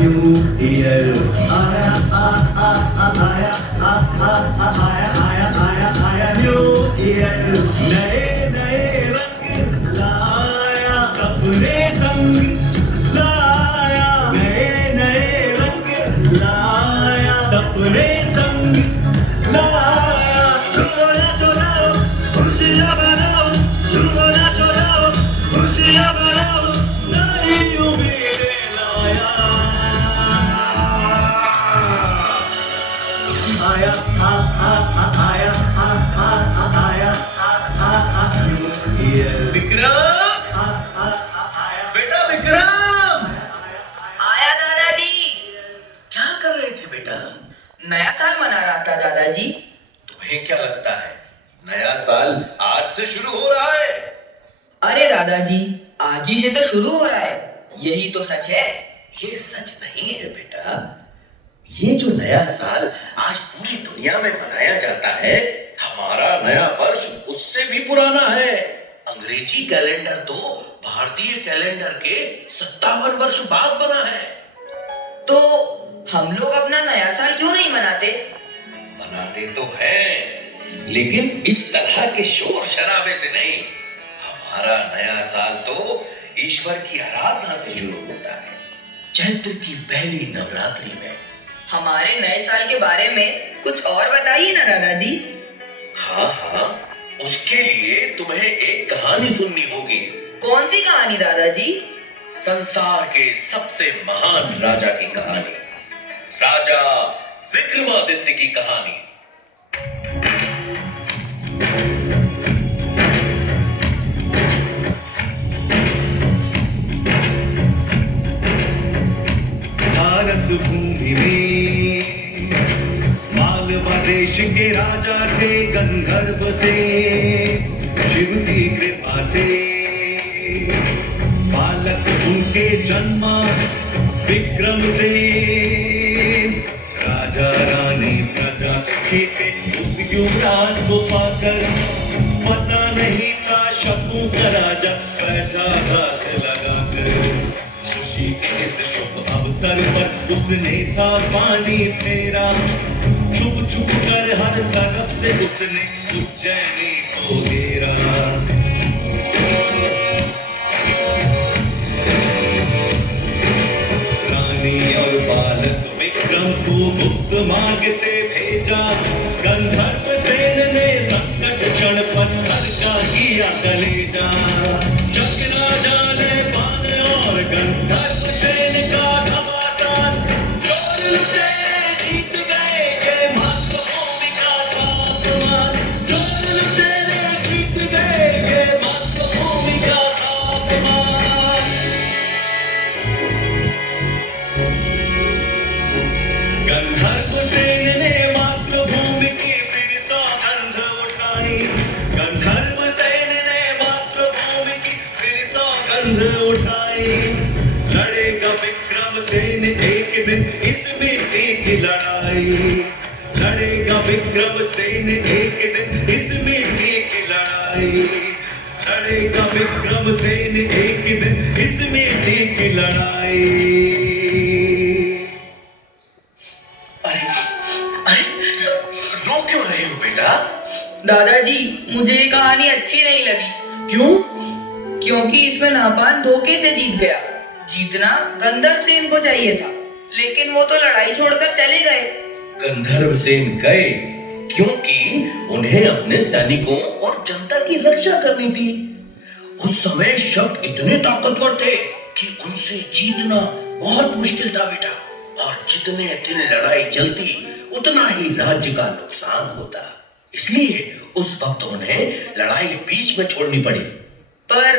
New year आया आया आया न्यू ईयर नए नए रंग लाया अपने संग लाया नए नए रंग लाया अपने संग लाया चोरा चोराओ खुशियाँ बनाओ चोरा चोराओ खुशियाँ बनाओ नई उम्मीदें लाया आया विक्रम बेटा विक्रम आया दादाजी। क्या कर रहे थे बेटा? नया साल मना रहा था दादाजी। तुम्हें क्या लगता है नया साल आज से शुरू हो रहा है? अरे दादाजी, आज ही से तो शुरू हो रहा है, यही तो सच है। ये सच नहीं है बेटा। ये जो नया साल आज पूरी दुनिया में मनाया जाता है, हमारा नया वर्ष उससे भी पुराना है। अंग्रेजी कैलेंडर तो भारतीय कैलेंडर के 57 वर्ष बाद बना है। तो हम लोग अपना नया साल क्यों नहीं मनाते? मनाते तो हैं, लेकिन इस तरह के शोर शराबे से नहीं। हमारा नया साल तो ईश्वर की आराधना से शुरू होता है, चैत्र की पहली नवरात्रि में। हमारे नए साल के बारे में कुछ और बताइए ना दादाजी। हाँ, उसके लिए तुम्हें एक कहानी सुननी होगी। कौन सी कहानी दादाजी? संसार के सबसे महान राजा की कहानी, राजा विक्रमादित्य की कहानी। भारत भूमि में मालवा देश के राजा थे गंधर्व से, शिव की कृपा से बालक उनके जन्मा विक्रम से। राजा रानी प्रजा सुखी थे उस युवराज को पाकर, पता नहीं था शकुन का राजा बैठा हाथ लगाकर। खुशी के इस शुभ अवसर पर उसने था पानी फेरा, छुप छुप कर हर तरफ से उसने उज्जैनी को घेरा। रानी और बालक विक्रम को गुप्त मार्ग से भेजा। गंधर्व सेन ने संकट क्षण पत्थर का किया कलेजा। चकना जाने पान और गंधर्व सेन का घमासान, चोर लुटेरे जीत गए ये मातृभूमि का तापमान। चोर लुटेरे जीत गए ये मातृभूमि का तापमान। गंधर्व सेन ने मातृभूमि की फिर सौगंध उठाई। गंधर्व सेन ने मातृभूमि की फिर सौगंध उठाई। लड़ेगा विक्रम सेन एक दिन इस मिट्टी की लड़ाई। लड़ेगा विक्रम सेन एक दिन इस मिट्टी की लड़ाई। लड़ेगा विक्रम सेन एक दिन इस मिट्टी की लड़ाई। अरे रो क्यों रहे हो बेटा? दादाजी, मुझे ये कहानी अच्छी नहीं लगी। क्यों? क्योंकि इसमें नापान धोखे से जीत गया। जीतना गंधर्व सेन को चाहिए था, लेकिन वो तो लड़ाई छोड़कर चले गए। गंधर्व सेन गए क्योंकि उन्हें अपने सैनिकों और जनता की रक्षा करनी थी। उस समय शब्द इतने ताकतवर थे कि उनसे जीतना बहुत मुश्किल था बेटा। और जितने दिन लड़ाई चलती उतना ही राज्य का नुकसान होता। इसलिए उस वक्त उन्हें लड़ाई बीच में छोड़नी पड़ी। पर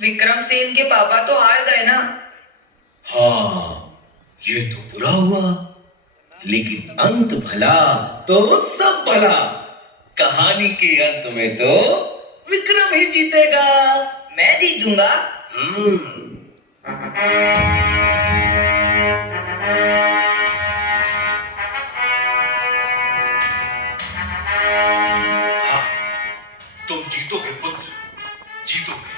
विक्रम सेन के पापा तो हार गए ना। हाँ, ये तो बुरा हुआ, लेकिन अंत भला तो सब भला। कहानी के अंत में तो विक्रम ही जीतेगा। मैं जीतूंगा। हाँ, तुम जीतोगे पुत्र, जीतोगे।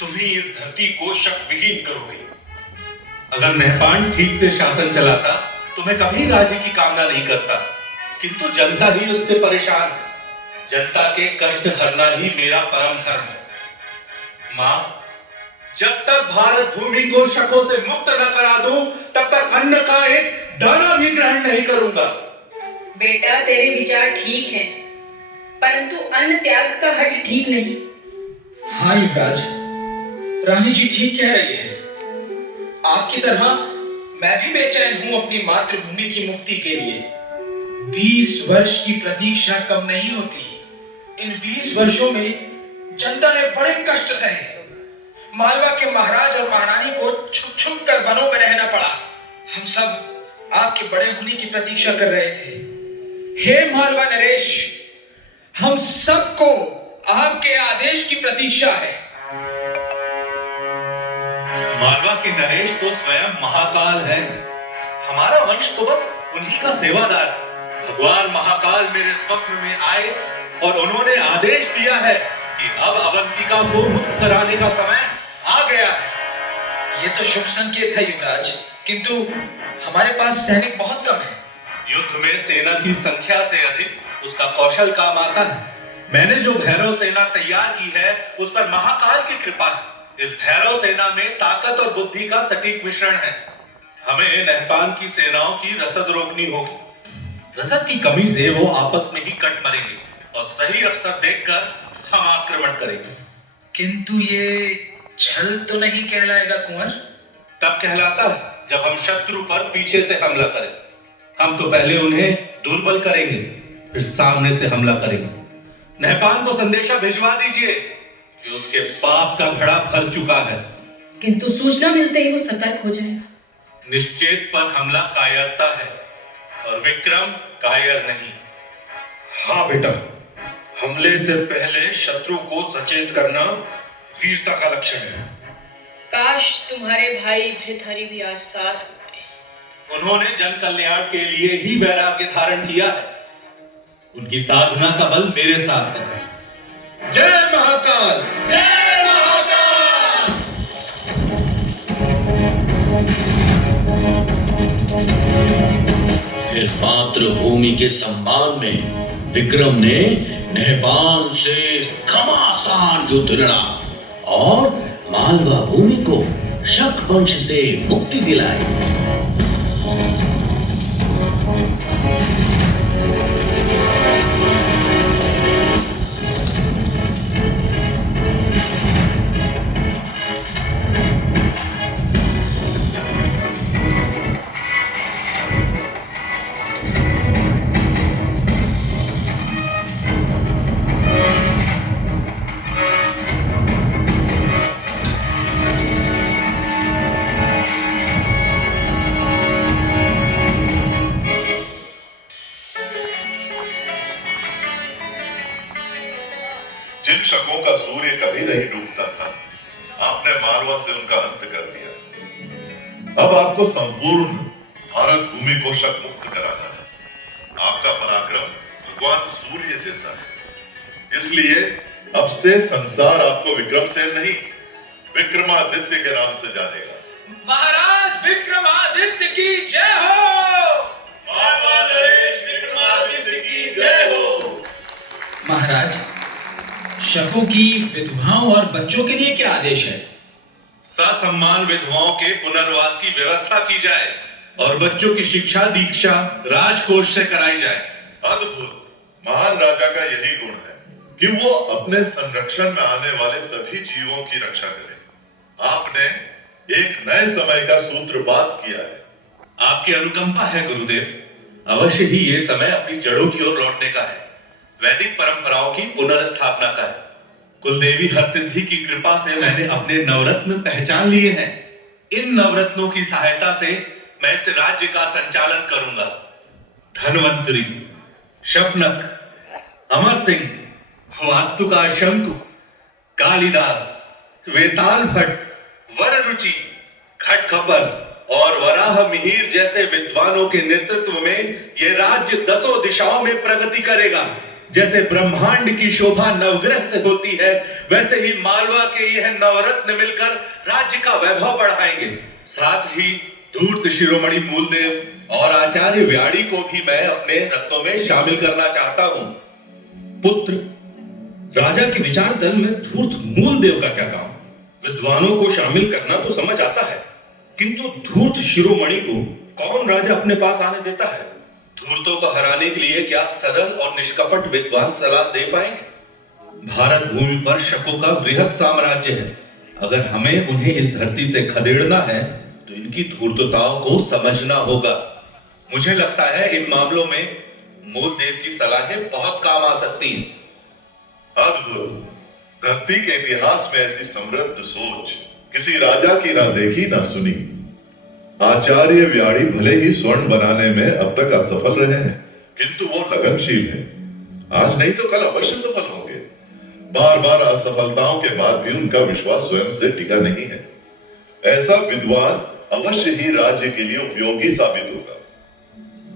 तुम ही इस धरती को शक विहीन करोगे। अगर मेहपान ठीक से शासन चलाता तो मैं कभी राज्य की कामना नहीं करता, किंतु जनता ही उससे परेशान है। जनता के कष्ट हरना ही मेरा परम धर्म है। मां, जब तक भारत भूमि को शकों से मुक्त न करा दूं, तब तक अन्न का एक दाना भी ग्रहण नहीं करूंगा। बेटा, तेरे विचार ठीक हैं, परंतु अन्न त्याग का हठ ठीक नहीं। हाँ युवराज, रानी जी ठीक कह रही है। आपकी तरह मैं भी बेचैन हूं अपनी मातृभूमि की मुक्ति के लिए। 20 वर्ष की प्रतीक्षा कम नहीं होती। इन 20 वर्षों में जनता ने बड़े कष्ट सहे। मालवा के महाराज और महारानी को छुप छुप कर वनों में रहना पड़ा। हम सब आपके बड़े होने की प्रतीक्षा कर रहे थे। हे मालवा नरेश, हम सबको आपके आदेश की प्रतीक्षा है। मालवा के नरेश तो स्वयं महाकाल है। हमारा वंश तो बस उन्हीं का सेवादार। भगवान महाकाल मेरे स्वप्न में आए और उन्होंने आदेश दिया है कि अब अवंतिका को मुक्त कराने का समय आ गया है। ये तो शुभ संकेत है युवराज, किंतु हमारे पास सैनिक बहुत कम है। युद्ध में सेना की संख्या से अधिक उसका कौशल काम आता है। मैंने जो भैरव सेना तैयार की है उस पर महाकाल की कृपा है। इस भैरव सेना में ताकत और बुद्धि का सटीक मिश्रण है। हमें नहपान की सेनाओं की रसद रोकनी होगी। रसद की कमी से वो आपस में ही कट मरेंगे और सही अवसर देखकर हम आक्रमण करेंगे। किंतु ये छल तो नहीं कहलाएगा कुंवर? तब कहलाता है जब हम शत्रु पर पीछे से हमला करें। हम तो पहले उन्हें दुर्बल करेंगे, फिर सामने से हमला करेंगे। नहपान को संदेशा भिजवा दीजिए कि उसके पाप का घड़ा भर चुका है। किंतु सूचना मिलते ही वो सतर्क हो जाएगा। निश्चेत पर हमला कायरता है और विक्रम कायर नहीं। हाँ बेटा, हमले से पहले शत्रु को सचेत करना वीरता का लक्षण है। काश तुम्हारे भाई भृतहरि भी आज साथ होते। उन्होंने जन कल्याण के लिए ही वैराग्य धारण किया है। उनकी साधना का बल मेरे साथ है। जय महाकाल! जय महाकाल! फिर मातृभूमि के सम्मान में विक्रम ने नहपान से घमासान युद्ध लड़ा और मालवा भूमि को शक वंश से मुक्ति दिलाई। जिन शकों का सूर्य कभी नहीं डूबता था, आपने मालवा से उनका अंत कर दिया। अब आपको संपूर्ण भारत भूमि को शक मुक्त कराना है। आपका पराक्रम भगवान सूर्य जैसा है, इसलिए अब से संसार आपको विक्रमसेन नहीं, विक्रमादित्य के नाम से जानेगा। महाराज विक्रमादित्य की जय हो। मालवा नरेश विक्रमादित्य की जय हो। महाराज, शकों की विधवाओं और बच्चों के लिए क्या आदेश है? ससम्मान विधवाओं के पुनर्वास की व्यवस्था की जाए और बच्चों की शिक्षा दीक्षा राजकोष से कराई जाए। अद्भुत! महान राजा का यही गुण है कि वो अपने संरक्षण में आने वाले सभी जीवों की रक्षा करे। आपने एक नए समय का सूत्रपात किया है। आपकी अनुकंपा है गुरुदेव। अवश्य ही ये समय अपनी जड़ों की ओर लौटने का है, वैदिक परंपराओं की पुनर्स्थापना का है। कुलदेवी हरसिद्धि की कृपा से मैंने अपने नवरत्न पहचान लिए हैं। इन नवरत्नों की सहायता से मैं इस राज्य का संचालन करूंगा। धन्वंतरी, शपनक, अमर सिंह, वास्तुकार शंकु, कालिदास, वेताल भट्ट, वररुचि, खटखपर और वराह मिहिर जैसे विद्वानों के नेतृत्व में यह राज्य 10 दिशाओं में प्रगति करेगा। जैसे ब्रह्मांड की शोभा नवग्रह से होती है, वैसे ही मालवा के यह नवरत्न मिलकर राज्य का वैभव बढ़ाएंगे। साथ ही धूर्त शिरोमणि मूलदेव और आचार्य व्याड़ी को भी मैं अपने रत्नों में शामिल करना चाहता हूं। पुत्र, राजा के विचार दल में धूर्त मूलदेव का क्या काम? विद्वानों को शामिल करना तो समझ आता है, किंतु धूर्त शिरोमणि को कौन राजा अपने पास आने देता है? धूर्तों को हराने के लिए क्या सरल और निष्कपट विद्वान सलाह दे पाएंगे? भारत भूमि पर शकों का वृहद साम्राज्य है। अगर हमें उन्हें इस धरती से खदेड़ना है तो इनकी धूर्तताओं को समझना होगा। मुझे लगता है इन मामलों में मूलदेव की सलाहें बहुत काम आ सकती हैं। अद्भुत! धरती के इतिहास में ऐसी समृद्ध सोच किसी राजा की ना देखी ना सुनी। आचार्य व्याड़ी भले ही स्वर्ण बनाने में अब तक असफल रहे हैं, किंतु वो लगनशील हैं। आज नहीं तो कल अवश्य सफल होंगे। बार बार असफलताओं के बाद भी उनका विश्वास स्वयं से टिका नहीं है। ऐसा विद्वान अवश्य ही राज्य के लिए उपयोगी साबित होगा।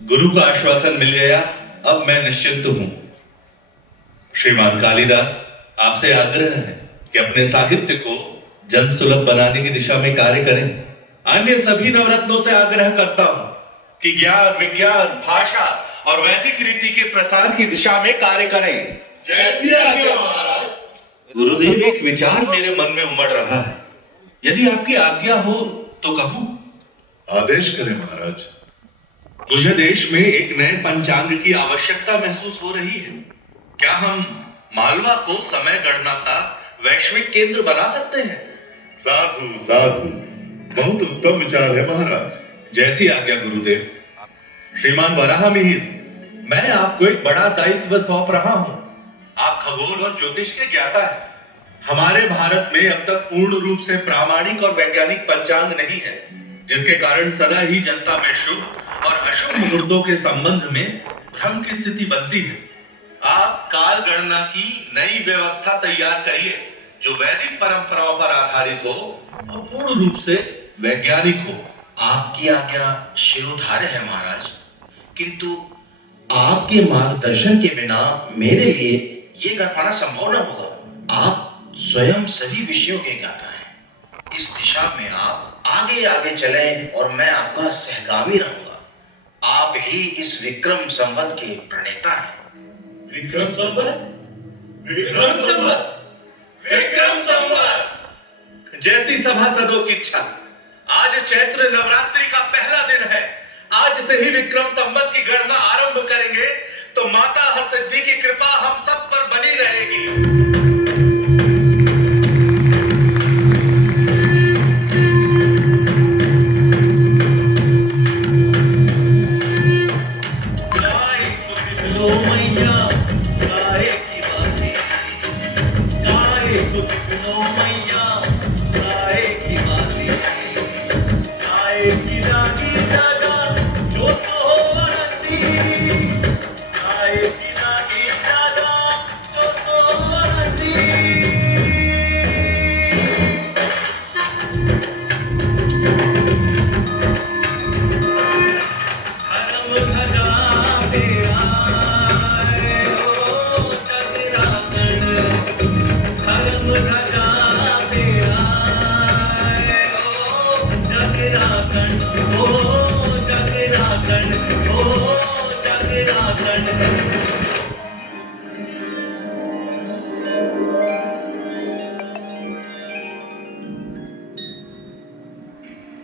गुरु का आश्वासन मिल गया, अब मैं निश्चिंत हूं। श्रीमान कालिदास, आपसे आग्रह है कि अपने साहित्य को जन सुलभ बनाने की दिशा में कार्य करें। अन्य सभी नवरत्नों से आग्रह करता हूं कि ज्ञान, विज्ञान, भाषा और वैदिक रीति के प्रसार की दिशा में कार्य करें। जैसी आज्ञा महाराज। गुरुदेव, एक विचार मेरे मन में उमड़ रहा है, यदि आपकी आज्ञा हो तो कहूं। आदेश करें महाराज। मुझे देश में एक नए पंचांग की आवश्यकता महसूस हो रही है। क्या हम मालवा को समय गणना का वैश्विक केंद्र बना सकते हैं? साधु साधु, बहुत उत्तम विचार है महाराज। जैसी आज्ञा गुरुदेव। श्रीमान वराह मिहिर, मैं आपको एक बड़ा दायित्व सौंप रहा हूं। आप खगोल और ज्योतिष के ज्ञाता हैं। हमारे भारत में अब तक पूर्ण रूप से प्रामाणिक और वैज्ञानिक पंचांग नहीं है, जिसके कारण सदा ही जनता में शुभ और अशुभ मुहूर्तों के संबंध में भ्रम की स्थिति बनती है। आप काल गणना की नई व्यवस्था तैयार करिए जो वैदिक परंपराओं पर आधारित हो और पूर्ण रूप से वैज्ञानिक हो। आपकी आज्ञा शिरोधार्य है महाराज, किंतु आपके मार्गदर्शन के बिना मेरे लिए ये कर पाना संभव न होगा। आप स्वयं सभी विषयों के ज्ञाता हैं। इस दिशा में आप आगे आगे चलें और मैं आपका सहगामी रहूंगा। आप ही इस विक्रम संवत के प्रणेता हैं। विक्रम संवत? विक्रम संवत! विक्रम संवत! जैसी सभासदों की इच्छा। आज चैत्र नवरात्रि का पहला दिन है। आज से ही विक्रम संवत की गणना आरंभ करेंगे तो माता हरसिद्धि की कृपा हम सब पर बनी रहेगी।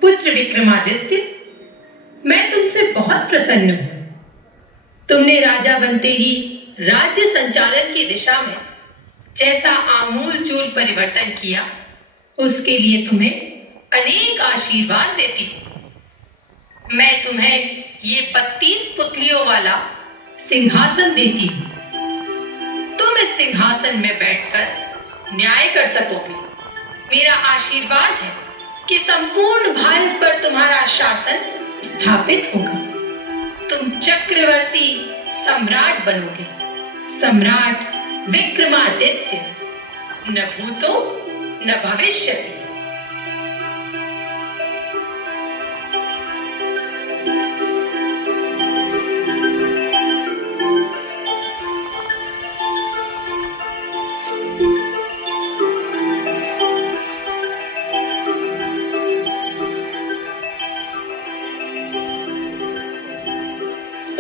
पुत्र विक्रमादित्य, मैं तुमसे बहुत प्रसन्न हूं। तुमने राजा बनते ही राज्य संचालन की दिशा में जैसा आमूलचूल परिवर्तन किया, उसके लिए तुम्हें अनेक आशीर्वाद देती हूं। मैं तुम्हें ये 32 पुतलियों वाला सिंहासन देती हूं। तुम इस सिंहासन में बैठकर न्याय कर सकोगे। मेरा आशीर्वाद है कि संपूर्ण भारत पर तुम्हारा शासन स्थापित होगा। तुम चक्रवर्ती सम्राट बनोगे, सम्राट विक्रमादित्य, न भूतो न भविष्यति।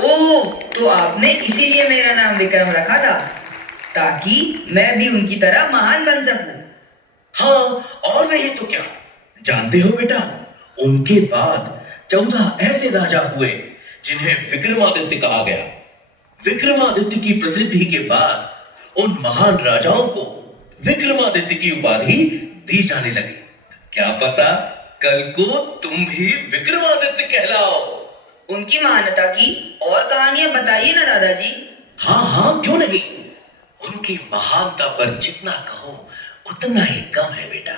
ओह, तो आपने इसीलिए मेरा नाम विक्रम रखा था, ताकि मैं भी उनकी तरह महान बन सकूं। हाँ, और नहीं तो क्या। जानते हो बेटा, उनके बाद 14 ऐसे राजा हुए जिन्हें विक्रमादित्य कहा गया। विक्रमादित्य की प्रसिद्धि के बाद उन महान राजाओं को विक्रमादित्य की उपाधि दी जाने लगी। क्या पता कल को तुम भी विक्रमादित्य कहलाओ। उनकी महानता की और कहानियां बताइए ना दादाजी। हाँ हाँ, क्यों नहीं। उनकी महानता पर जितना कहो उतना ही कम है बेटा।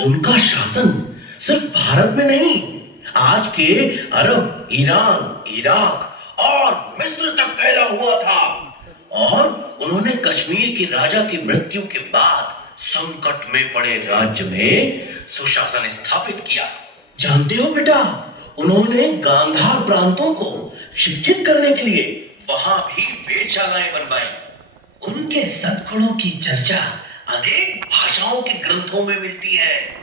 उनका शासन सिर्फ भारत में नहीं, आज के अरब, ईरान, इराक और मिस्र तक फैला हुआ था। और उन्होंने कश्मीर के राजा की मृत्यु के बाद संकट में पड़े राज्य में सुशासन स्थापित किया। जानते हो बेटा, उन्होंने गांधार प्रांतों को शिक्षित करने के लिए वहां भी वेधशालाएं बनवाई। उनके सद्गुणों की चर्चा अनेक भाषाओं के ग्रंथों में मिलती है।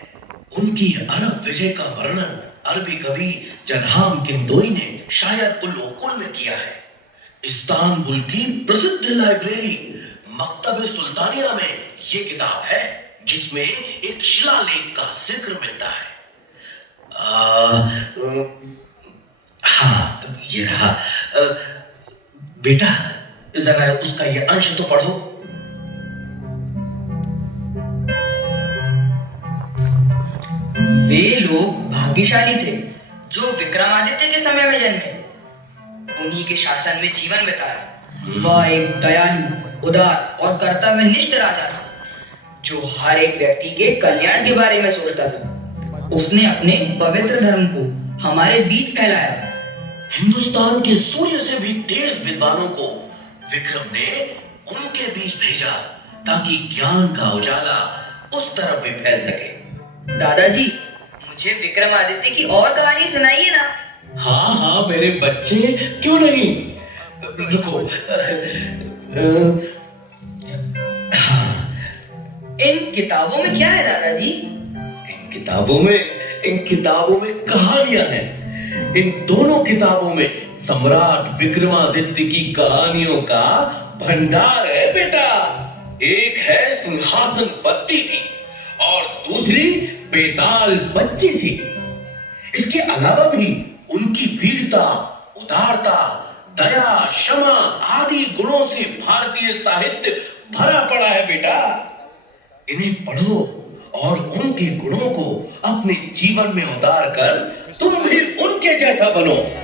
उनकी अरब विजय का वर्णन अरबी कवि जरहाम किंदोई ने शायद उल-ओकुल में किया है। इस्तांबुल की प्रसिद्ध लाइब्रेरी मकतब सुल्तानिया में ये किताब है, जिसमें एक शिलालेख का जिक्र मिलता है। हाँ, ये रहा। बेटा, जरा उसका ये अंश तो पढ़ो। वे लोग भाग्यशाली थे जो विक्रमादित्य के समय में जन्मे, उन्हीं के शासन में जीवन बिताया। वह एक दयालु, उदार और कर्तव्यनिष्ठ राजा था, जो हर एक व्यक्ति के कल्याण के बारे में सोचता था। उसने अपने पवित्र धर्म को हमारे बीच फैलाया। हिंदुस्तान के सूर्य से भी तेज विद्वानों को विक्रम ने उनके बीच भेजा, ताकि ज्ञान का उजाला उस तरफ भी फैल सके। दादाजी, मुझे विक्रमादित्य की और कहानी सुनाइए ना। हाँ हाँ मेरे बच्चे, क्यों नहीं। रुको। इन किताबों में क्या है दादाजी? इन किताबों में कहानियां हैं। इन दोनों किताबों में सम्राट विक्रमादित्य की कहानियों का भंडार है बेटा। एक है सिंहासन बत्ती सी और दूसरी बेताल बच्ची सी। इसके अलावा भी उनकी वीरता, उदारता, दया, क्षमा आदि गुणों से भारतीय साहित्य भरा पड़ा है बेटा। इन्हें पढ़ो और उनके गुणों को अपने जीवन में उतार कर तुम भी उनके जैसा बनो।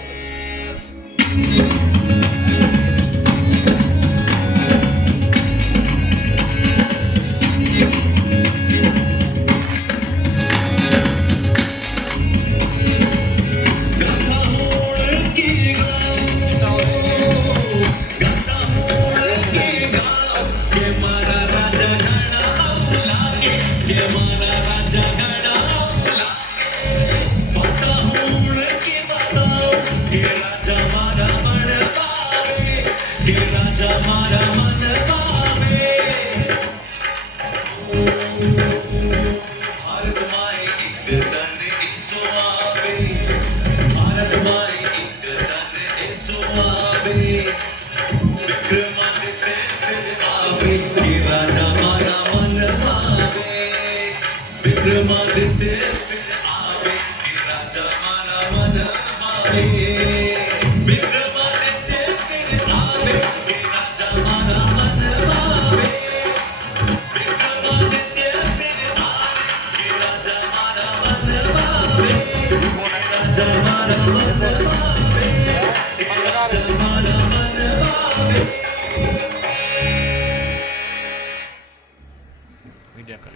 मीडिया कर